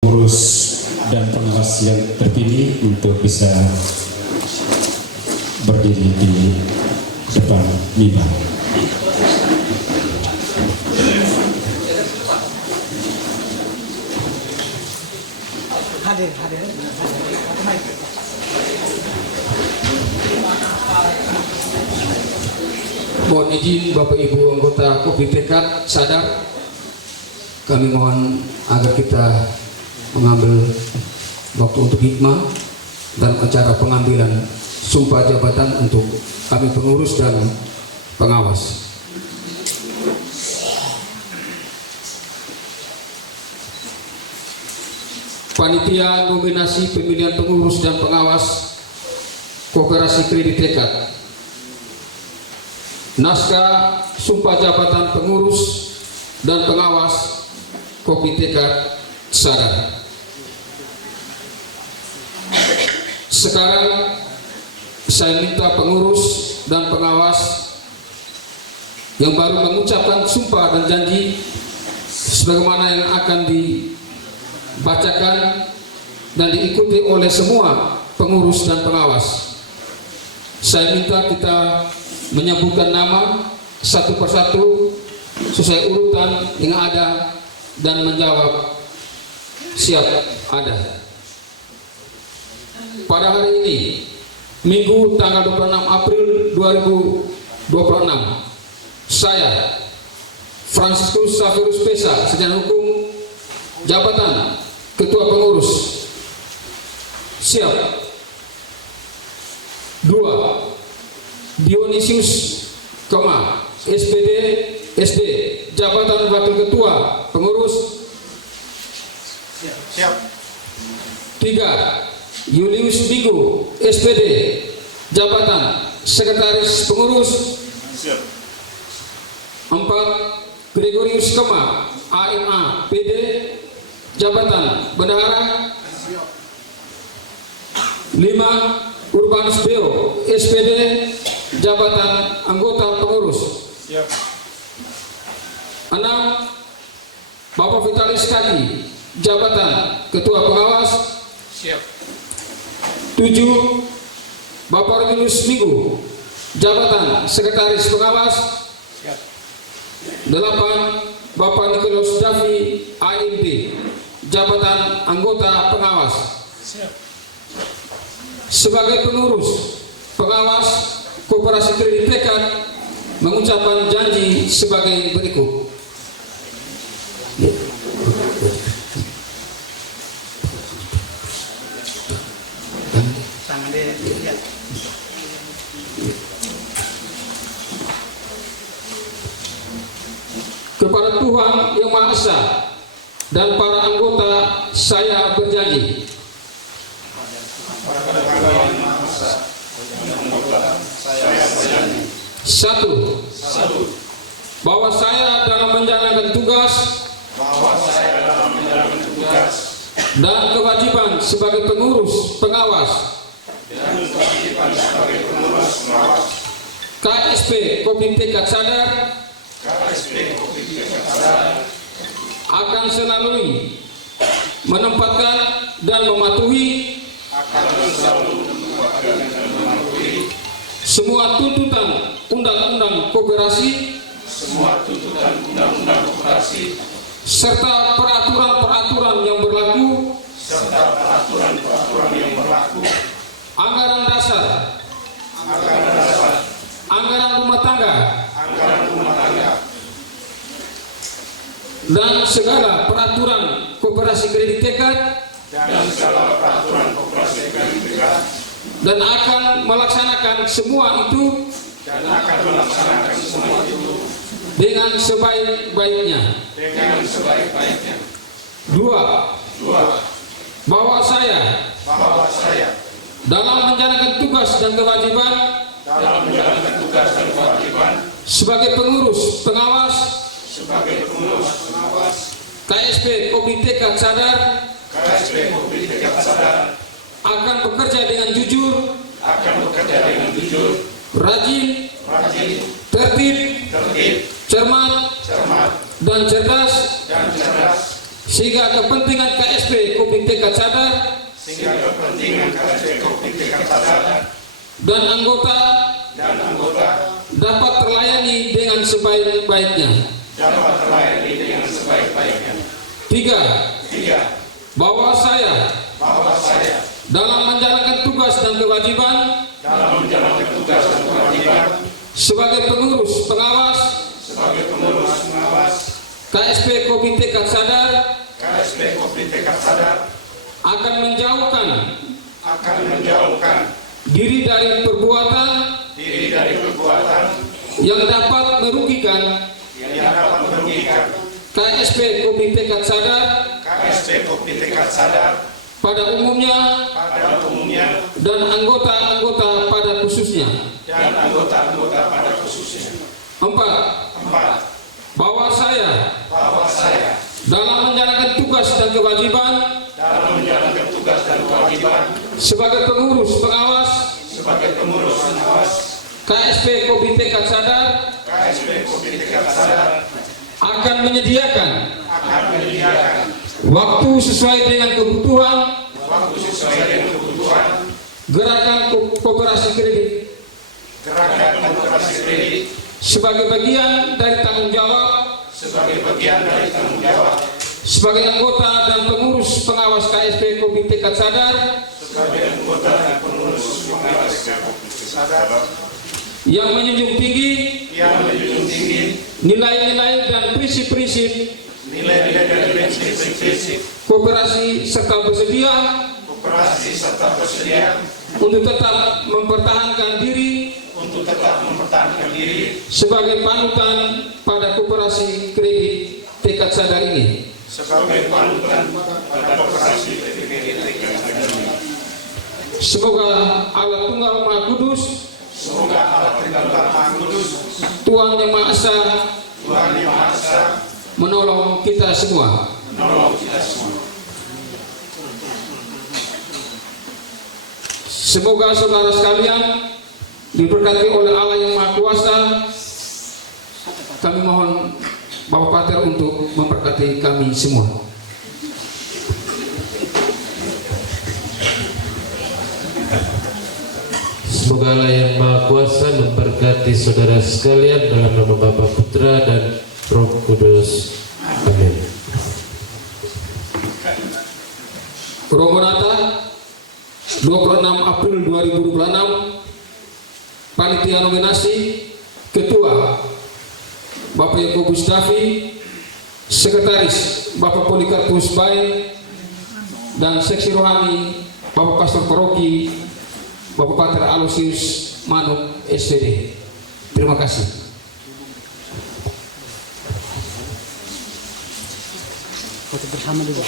pengurus dan pengawas yang terpilih untuk bisa berdiri di depan mimbar. Hadir. Mohon izin Bapak Ibu anggota Kopi Tekad sadar, kami mohon agar kita mengambil waktu untuk hikmah dan acara pengambilan sumpah jabatan untuk kami pengurus dan pengawas. Panitia nominasi pemilihan pengurus dan pengawas Koperasi Kredit Tekad. Naskah sumpah jabatan pengurus dan pengawas Kopi Tekad sadar. Sekarang saya minta pengurus dan pengawas yang baru mengucapkan sumpah dan janji sebagaimana yang akan dibacakan dan diikuti oleh semua pengurus dan pengawas. Saya minta kita menyebutkan nama satu persatu sesuai urutan yang ada dan menjawab siap ada. Pada hari ini, Minggu tanggal 26 April 2026, saya Franciscus Saverus Pesa, Sarjana Hukum, jabatan Ketua Pengurus, siap. 2. Dionysius Kema, SPD, SD, jabatan Wakil Ketua Pengurus, Siap. 3. Julius Minggu, SPD, jabatan Sekretaris Pengurus, Siap. 4. Gregorius Kema, AMA, PD, jabatan Bendahara, 5. Urbanus Beo, SPD, jabatan Anggota Pengurus, Siap. 6. Bapak Vitalis Kaki, jabatan Ketua Pengawas, Siap. 7. Bapak Romulus Minggu, jabatan Sekretaris Pengawas, Siap. 8. Bapak Nikolaus Davi, AMD, jabatan Anggota Pengawas. Siap. Sebagai pengurus pengawas Koperasi Kredit Tekad mengucapkan janji sebagai berikut. Kepada Tuhan Yang Maha Esa dan para anggota saya berjanji. Satu, bahwa saya dalam menjalankan tugas dan kewajiban sebagai pengurus pengawas KSP Kopi Tekad sadar akan selalu menempatkan dan mematuhi semua tuntutan undang-undang koperasi serta peraturan-peraturan yang berlaku anggaran dasar anggaran rumah tangga dan segala peraturan Koperasi Kredit Tekad dan akan melaksanakan semua itu dengan sebaik-baiknya. 2. Bahwa saya dalam menjalankan tugas dan kewajiban sebagai pengurus pengawas KSP Kopi Tekad sadar akan bekerja dengan jujur, rajin, tertib, cermat, dan cerdas sehingga kepentingan KSP Kopdit Tekad Sadar dan anggota dapat terlayani dengan sebaik-baiknya. Tiga, bahwa saya dalam menjalankan tugas dan kewajiban sebagai pengurus pengawas KSP Kopdit Tekad Sadar akan menjauhkan diri dari perbuatan yang dapat merugikan KSP Kopdit Tekad Sadar pada umumnya dan anggota-anggota pada khususnya. Empat, bahwa saya dalam menjalankan tugas dan kewajiban sebagai pengurus pengawas KSP Kopdit Tekad Sadar akan menyediakan waktu sesuai dengan kebutuhan gerakan koperasi kredit sebagai bagian dari tanggung jawab sebagai anggota dan pengurus pengawas KSP Kopdit Tekad Sadar yang menjunjung tinggi nilai-nilai dan prinsip-prinsip koperasi serta bersedia untuk tetap mempertahankan diri sebagai panutan pada koperasi kredit Tekad Sadar ini. Semoga Allah Tunggal Maha Kudus, Tuhan Yang Maha Esa, menolong kita semua. Semoga saudara sekalian diberkati oleh Allah Yang Maha Kuasa. Kami mohon Bapak Pater untuk memberkati kami semua. Semoga Allah Yang Maha Kuasa memberkati saudara sekalian dalam nama Bapa, Putra dan Roh Kudus. Amin. Romonata 26 April 2026. Panitia nominasi Ketua Bapak Yakobus Davi, Sekretaris Bapak Polikarpus Bay, dan Seksi Rohani Bapak Pastor Paroki Bapak Pater Aloysius Manuk SPD. Terima kasih. Foto bersama dulu.